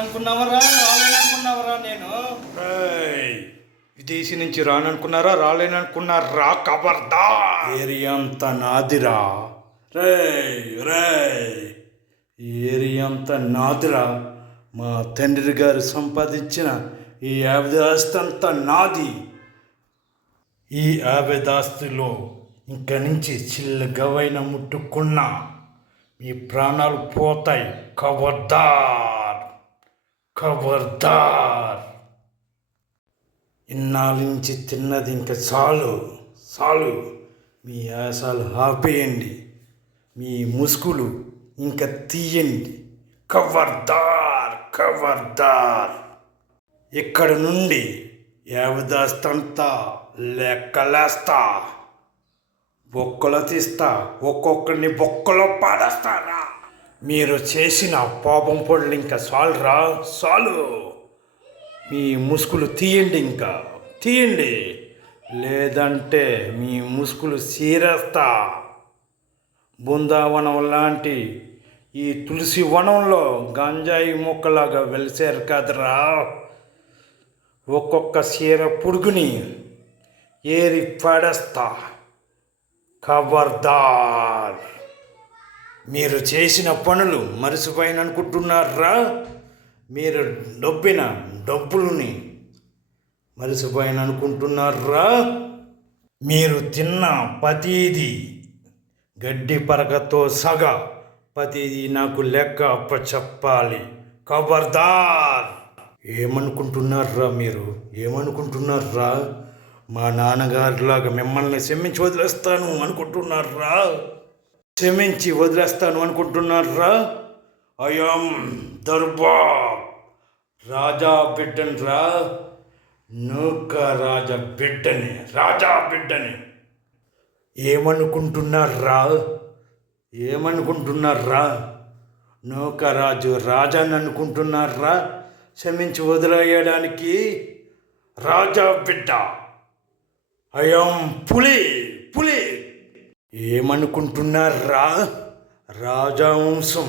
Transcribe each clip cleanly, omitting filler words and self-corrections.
రాలేననుకున్నావరా నేను విదేశీ నుంచి రాననుకున్నారా రాలేననుకున్నారా కబర్దా ఏరియా అంతా నాదిరా రే రే ఏరియా అంతా నాదిరా మా తండ్రి గారు సంపాదించిన ఈ ఆస్తంతా నాది ఈ ఆస్తిలో ఇంక నుంచి చిల్ల గవైన ముట్టుకున్నా మీ ప్రాణాలు పోతాయి ఖబర్దార్ ఖబర్దార్ ఇన్నాళ్ళ నుంచి తిన్నది ఇంకా చాలు చాలు మీ ఆశలు ఆపేయండి మీ ముసుగులు ఇంకా తీయండి ఖబర్దార్ ఖబర్దార్ ఇక్కడ నుండి యావదాస్తంతా లెక్కలేస్తా బొక్కలు తీస్తా ఒక్కొక్కరిని బొక్కలో పాడేస్తారా మీరు చేసిన పాపం పళ్ళు ఇంకా చాలురా చాలు మీ ముసుగులు తీయండి ఇంకా తీయండి లేదంటే మీ ముసుగులు సీరేస్తా బృందావనం లాంటి ఈ తులసి వనంలో గంజాయి మొక్కలాగా వెలిసారు కదరా ఒక్కొక్క చీర పురుగుని ఏరి పడేస్తా ఖబర్దార్ మీరు చేసిన పనులు మరిసిపోయిననుకుంటున్నారా మీరు డబ్బిన డబ్బులని మరిసిపోయిననుకుంటున్నారా మీరు తిన్న ప్రతిదీ గడ్డి పరకతో సగా ప్రతిదీ నాకు లెక్క అప్పచెప్పాలి ఖబర్దార్ ఏమనుకుంటున్నారా మీరు ఏమనుకుంటున్నారా మా నాన్నగారిలాగా మిమ్మల్ని క్షమించి వదిలేస్తాను అనుకుంటున్నారా క్షమించి వదిలేస్తాను అనుకుంటున్నారా అయం దర్బా రాజా బిడ్డని రా నూక రాజా బిడ్డని ఏమనుకుంటున్నారా ఏమనుకుంటున్నారా నూకరాజు రాజాని అనుకుంటున్నారా క్షమించి వదిలేయడానికి రాజా బిడ్డ అయం పులి ఏమనుకుంటున్నారా రాజవంశం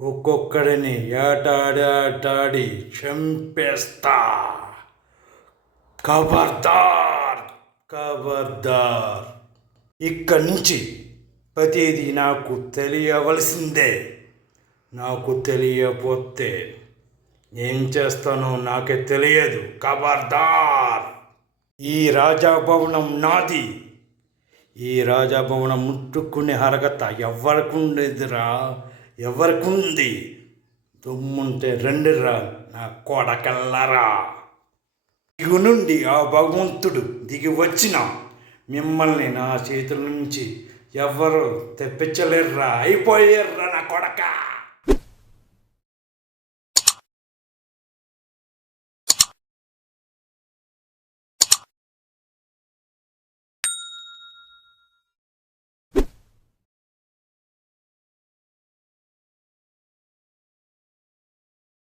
ఒక్కొక్కడిని ఏటాడి చంపేస్తా ఖబర్దార్ ఖబర్దార్ ఇక్కడి నుంచి ప్రతిదీ నాకు తెలియవలసిందే నాకు తెలియకపోతే ఏం చేస్తానో నాకే తెలియదు ఖబర్దార్ ఈ రాజభవనం నాది ఈ రాజభవనం ముట్టుకునే అర్హత ఎవరికుండేదిరా ఎవరికుంది దుమ్ముంటే రెండురా నా కొడకల్లరా దిగు నుండి ఆ భగవంతుడు దిగి వచ్చిన మిమ్మల్ని నా చేతుల నుంచి ఎవరు తెప్పించలేర్రా అయిపోయార్రా నా కొడక